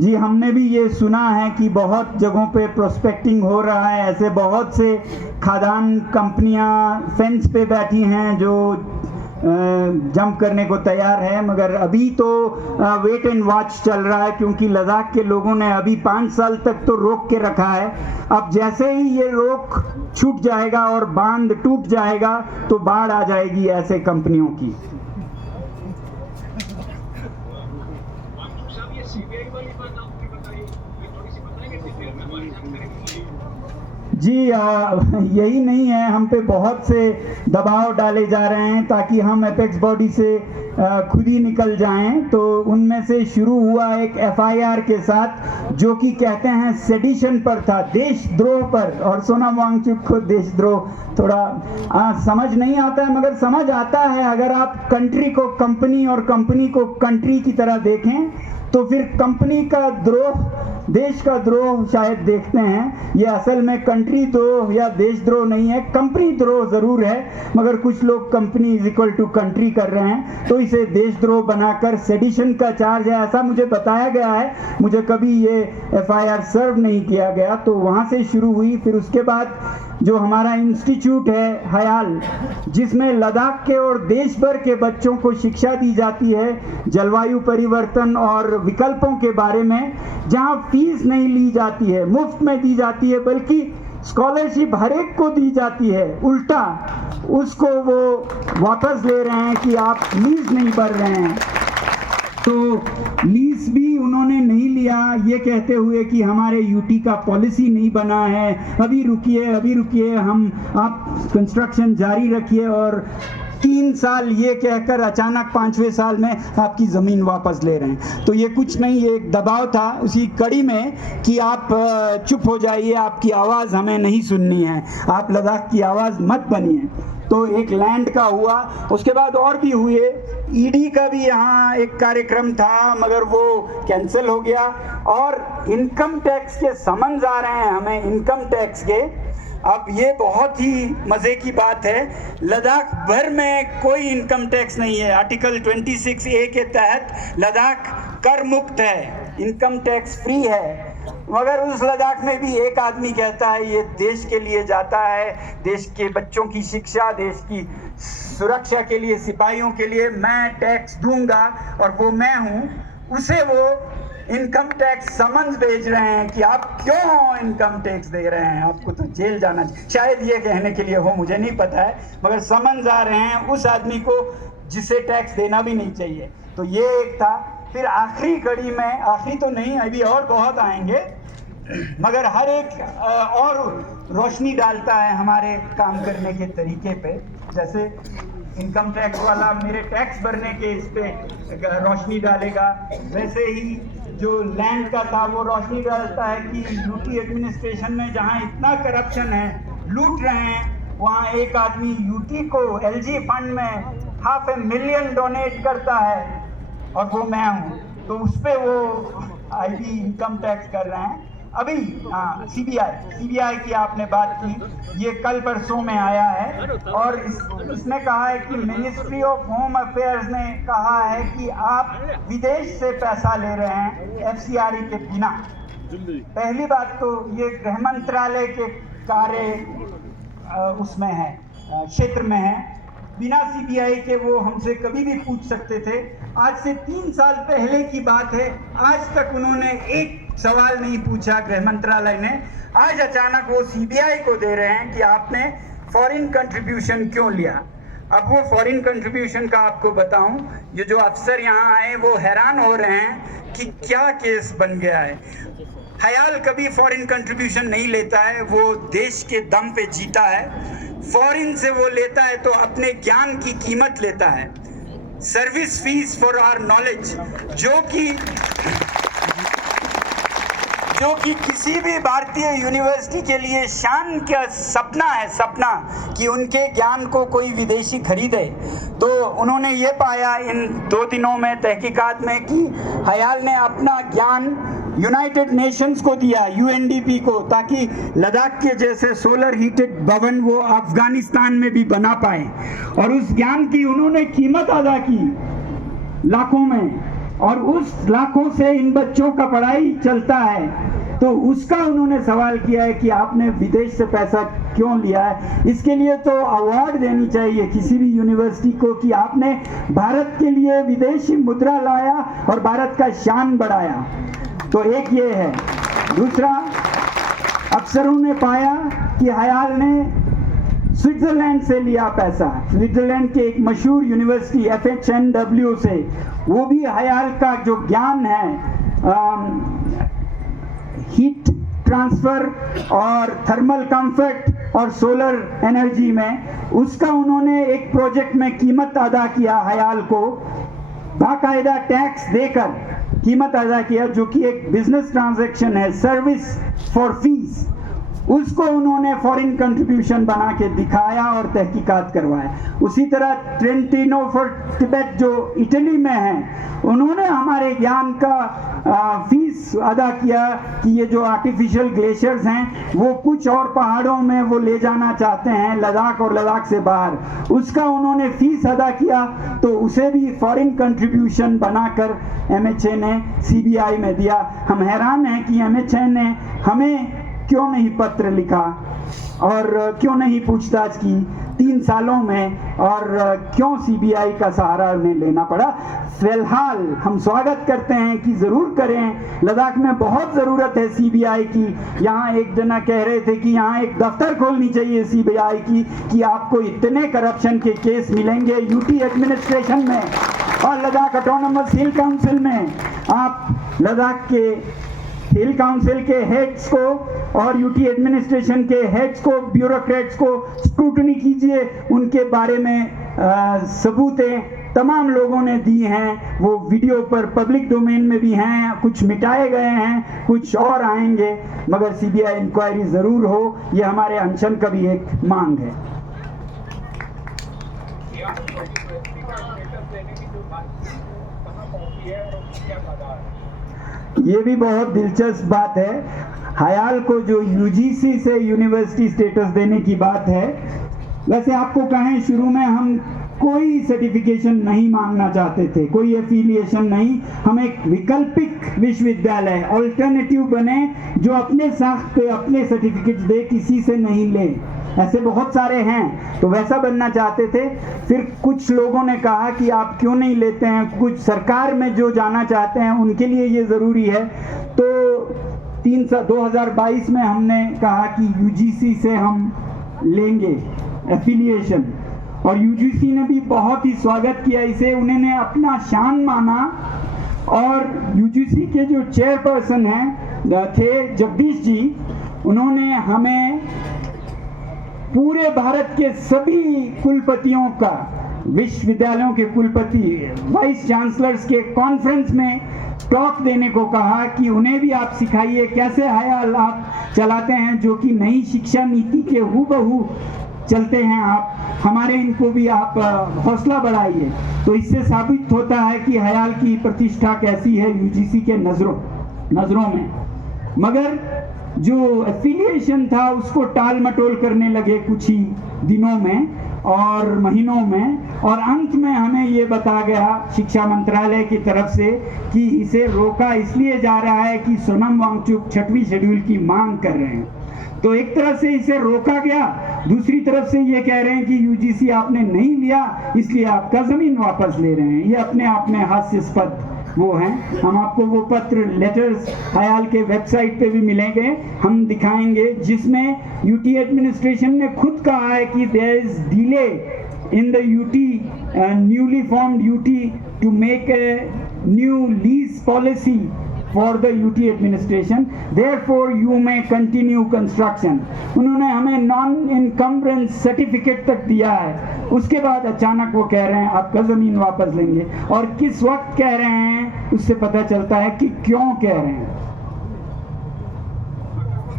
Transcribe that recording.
जी, हमने भी ये सुना है कि बहुत जगहों पे प्रोस्पेक्टिंग हो रहा है, ऐसे बहुत से खादान कंपनियां फेंस पे बैठी हैं जो जंप करने को तैयार है, मगर अभी तो वेट एंड वॉच चल रहा है, क्योंकि लद्दाख के लोगों ने अभी 5 साल तक तो रोक के रखा है। अब जैसे ही ये रोक छूट जाएगा और बांध टूट जाएगा तो बाढ़ आ जाएगी ऐसे कंपनियों की। जी, यही नहीं है, हम पे बहुत से दबाव डाले जा रहे हैं ताकि हम एपेक्स बॉडी से खुद ही निकल जाएं। तो उनमें से शुरू हुआ एक एफआईआर के साथ जो कि कहते हैं सेडिशन पर था, देशद्रोह पर, और सोनम वांगचुक को देशद्रोह थोड़ा समझ नहीं आता है, मगर समझ आता है अगर आप कंट्री को कंपनी और कंपनी को कंट्री की तरह देखें तो फिर कंपनी का द्रोह, देश का द्रोह शायद देखते हैं। ये असल में कंट्री द्रोह या देशद्रोह नहीं है, कंपनी द्रोह जरूर है, मगर कुछ लोग company is equal to country कर रहे हैं, तो इसे देशद्रोह बनाकर सेडिशन का चार्ज है, ऐसा मुझे बताया गया है। मुझे कभी ये एफआईआर सर्व नहीं किया गया, तो वहाँ से शुरू हुई। फिर उसके बाद जो हमारा इंस्टीट्यूट है हयाल, जिसमें लद्दाख के और देश भर के बच्चों को शिक्षा दी जाती है जलवायु परिवर्तन और विकल्पों के बारे में, जहां फीस नहीं ली जाती है, मुफ्त में दी जाती है, बल्कि स्कॉलरशिप हर एक को दी जाती है। उल्टा उसको वो वापस ले रहे हैं कि आप लीज नहीं भर रहे हैं। तो लीज भी उन्होंने नहीं लिया, ये कहते हुए कि हमारे यूटी का पॉलिसी नहीं बना है, अभी रुकिए, आप कंस्ट्रक्शन जारी रखिए, और 3 साल ये कहकर अचानक 5वें साल में आपकी ज़मीन वापस ले रहे हैं। तो ये कुछ नहीं, ये एक दबाव था उसी कड़ी में कि आप चुप हो जाइए, आपकी आवाज़ हमें नहीं सुननी है, आप लद्दाख की आवाज़ मत बनिए। तो एक लैंड का हुआ, उसके बाद और भी हुए। ईडी का भी यहाँ एक कार्यक्रम था, मगर वो कैंसिल हो गया। और इनकम टैक्स के समन्स आ रहे हैं हमें, इनकम टैक्स के। अब ये बहुत ही मज़े की बात है, लद्दाख भर में कोई इनकम टैक्स नहीं है। आर्टिकल 26A के तहत लद्दाख कर मुक्त है, इनकम टैक्स फ्री है, मगर उस लद्दाख में भी एक आदमी कहता है ये देश के लिए जाता है, देश के बच्चों की शिक्षा, देश की सुरक्षा के लिए, सिपाहियों के लिए मैं टैक्स दूंगा, और वो मैं हूँ। उसे वो इनकम टैक्स समन्स भेज रहे हैं कि आप क्यों इनकम टैक्स दे रहे हैं, आपको तो जेल जाना चाहिए, शायद ये कहने के लिए हो, मुझे नहीं पता है, मगर समन्स आ रहे हैं उस आदमी को जिसे टैक्स देना भी नहीं चाहिए। तो ये एक था। फिर आखिरी कड़ी में, आखिरी तो नहीं, अभी और बहुत आएंगे, मगर हर एक और रोशनी डालता है हमारे काम करने के तरीके पे। जैसे इनकम टैक्स वाला मेरे टैक्स भरने के इस पे रोशनी डालेगा, वैसे ही जो लैंड का था वो रोशनी डालता है कि यूटी एडमिनिस्ट्रेशन में जहाँ इतना करप्शन है, लूट रहे हैं, वहाँ एक आदमी यूटी को एलजी फंड में $500,000 डोनेट करता है, और वो मैं हूँ। तो उस पर वो आईबी इनकम टैक्स कर रहे हैं। अभी सीबीआई की आपने बात की, ये कल परसों में आया है, और इसने कहा है कि मिनिस्ट्री ऑफ होम अफेयर्स ने कहा है कि आप विदेश से पैसा ले रहे हैं एफसीआरई के बिना। पहली बात तो ये गृह मंत्रालय के कार्य उसमें है, क्षेत्र में है, बिना सीबीआई के वो हमसे कभी भी पूछ सकते थे। आज से 3 साल पहले की बात है, आज तक उन्होंने एक सवाल नहीं पूछा गृह मंत्रालय ने। आज अचानक वो सीबीआई को दे रहे हैं कि आपने फॉरेन कंट्रीब्यूशन क्यों लिया। अब वो फॉरेन कंट्रीब्यूशन का आपको बताऊं, ये जो अफसर यहाँ आए वो हैरान हो रहे हैं कि क्या केस बन गया है। हयाल कभी फॉरेन कंट्रीब्यूशन नहीं लेता है, वो देश के दम पे जीता है। फॉरेन से वो लेता है तो अपने ज्ञान की कीमत लेता है, service fees for our knowledge, जो कि किसी भी भारतीय यूनिवर्सिटी के लिए शान का सपना है, सपना कि उनके ज्ञान को कोई विदेशी खरीदे। तो उन्होंने ये पाया इन 2 दिनों में तहकीकात में कि हयाल ने अपना ज्ञान यूनाइटेड नेशंस को दिया, यूएनडीपी को, ताकि लद्दाख के जैसे सोलर हीटेड भवन वो अफगानिस्तान में भी बना पाए, और उस ज्ञान की उन्होंने कीमत अदा की लाखों में। और उस लाखों से इन बच्चों का पढ़ाई चलता है। तो उसका उन्होंने सवाल किया है कि आपने विदेश से पैसा क्यों लिया है। इसके लिए तो अवार्ड देनी चाहिए किसी भी यूनिवर्सिटी को कि आपने भारत के लिए विदेशी मुद्रा लाया और भारत का शान बढ़ाया। तो एक ये है। दूसरा, अफसरों ने पाया कि हयाल ने स्विट्जरलैंड से लिया पैसा, स्विट्जरलैंड के एक मशहूर यूनिवर्सिटी FHNW से। वो भी हयाल का जो ज्ञान है हीट ट्रांसफर और थर्मल कंफर्ट और सोलर एनर्जी में, उसका उन्होंने एक प्रोजेक्ट में कीमत अदा किया, हयाल को बाकायदा टैक्स देकर कीमत अदा किया, जो कि एक बिजनेस ट्रांजैक्शन है, सर्विस फॉर फीस। उसको उन्होंने फॉरेन कंट्रीब्यूशन बना के दिखाया और तहकीकात करवाया। उसी तरह ट्रेंटिनो फॉर तिब्बत जो इटली में है, उन्होंने हमारे ज्ञान का फीस अदा किया कि ये जो आर्टिफिशियल ग्लेशियर्स हैं वो कुछ और पहाड़ों में वो ले जाना चाहते हैं, लद्दाख और लद्दाख से बाहर, उसका उन्होंने फीस अदा किया। तो उसे भी फॉरेन कंट्रीब्यूशन बनाकर MHA ने CBI में दिया। हम हैरान हैं कि MHA ने हमें क्यों नहीं पत्र लिखा और क्यों नहीं पूछताछ की 3 सालों में, और क्यों CBI का सहारा उन्हें लेना पड़ा। फिलहाल हम स्वागत करते हैं कि ज़रूर करें, लद्दाख में बहुत ज़रूरत है CBI की। यहाँ एक जना कह रहे थे कि यहाँ एक दफ्तर खोलनी चाहिए CBI की, कि आपको इतने करप्शन के केस मिलेंगे UT एडमिनिस्ट्रेशन में और लद्दाख ऑटोनोमस हिल काउंसिल में। आप लद्दाख के हिल काउंसिल के हेड्स को और UT एडमिनिस्ट्रेशन के हेड्स को, ब्यूरोक्रेट्स को स्क्रूटनी कीजिए, उनके बारे में सबूतें तमाम लोगों ने दी हैं, वो वीडियो पर पब्लिक डोमेन में भी हैं, कुछ मिटाए गए हैं, कुछ और आएंगे, मगर CBI इंक्वायरी ज़रूर हो, ये हमारे अनशन का भी एक मांग है। ये भी बहुत दिलचस्प बात है। हयाल को जो UGC से यूनिवर्सिटी स्टेटस देने की बात है, वैसे आपको कहें शुरू में हम कोई सर्टिफिकेशन नहीं मांगना चाहते थे, कोई एफिलिएशन नहीं। हम एक वैकल्पिक विश्वविद्यालय, ऑल्टरनेटिव बने, जो अपने साख पे अपने सर्टिफिकेट दे, किसी से नहीं ले। ऐसे बहुत सारे हैं, तो वैसा बनना चाहते थे। फिर कुछ लोगों ने कहा कि आप क्यों नहीं लेते हैं, कुछ सरकार में जो जाना चाहते हैं उनके लिए ये ज़रूरी है। तो 2022 में हमने कहा कि UGC से हम लेंगे एफिलिएशन, और UGC ने भी बहुत ही स्वागत किया इसे, उन्होंने अपना शान माना। और UGC के जो चेयरपर्सन हैं थे जगदीश जी, उन्होंने हमें पूरे भारत के सभी कुलपतियों का, विश्वविद्यालयों के कुलपति, वाइस चांसलर्स के कॉन्फ्रेंस में टॉक देने को कहा कि उन्हें भी आप सिखाइए कैसे हयाल आप चलाते हैं, जो कि नई शिक्षा नीति के हूबहू चलते हैं आप, हमारे इनको भी आप हौसला बढ़ाइए। तो इससे साबित होता है कि हयाल की प्रतिष्ठा कैसी है UGC के नज़रों में। मगर जो एफिलिएशन था उसको टाल मटोल करने लगे कुछ ही दिनों में और महीनों में, और अंत में हमें ये बताया गया शिक्षा मंत्रालय की तरफ से कि इसे रोका इसलिए जा रहा है कि सोनम वांगचुक 6वीं शेड्यूल की मांग कर रहे हैं। तो एक तरफ से इसे रोका गया, दूसरी तरफ से ये कह रहे हैं कि UGC आपने नहीं लिया इसलिए आपका ज़मीन वापस ले रहे हैं। ये अपने आप में हास्यास्पद वो हैं। हम आपको वो पत्र, लेटर्स हयाल के वेबसाइट पे भी मिलेंगे, हम दिखाएंगे, जिसमें UT एडमिनिस्ट्रेशन ने खुद कहा है कि there is delay in the UT newly formed UT to make a new lease policy for the UT administration, therefore you may continue construction। उन्होंने हमें नॉन इनकम्बरेंस सर्टिफिकेट तक दिया है, उसके बाद अचानक वो कह रहे हैं आपका ज़मीन वापस लेंगे, और किस वक्त कह रहे हैं उससे पता चलता है कि क्यों कह रहे हैं।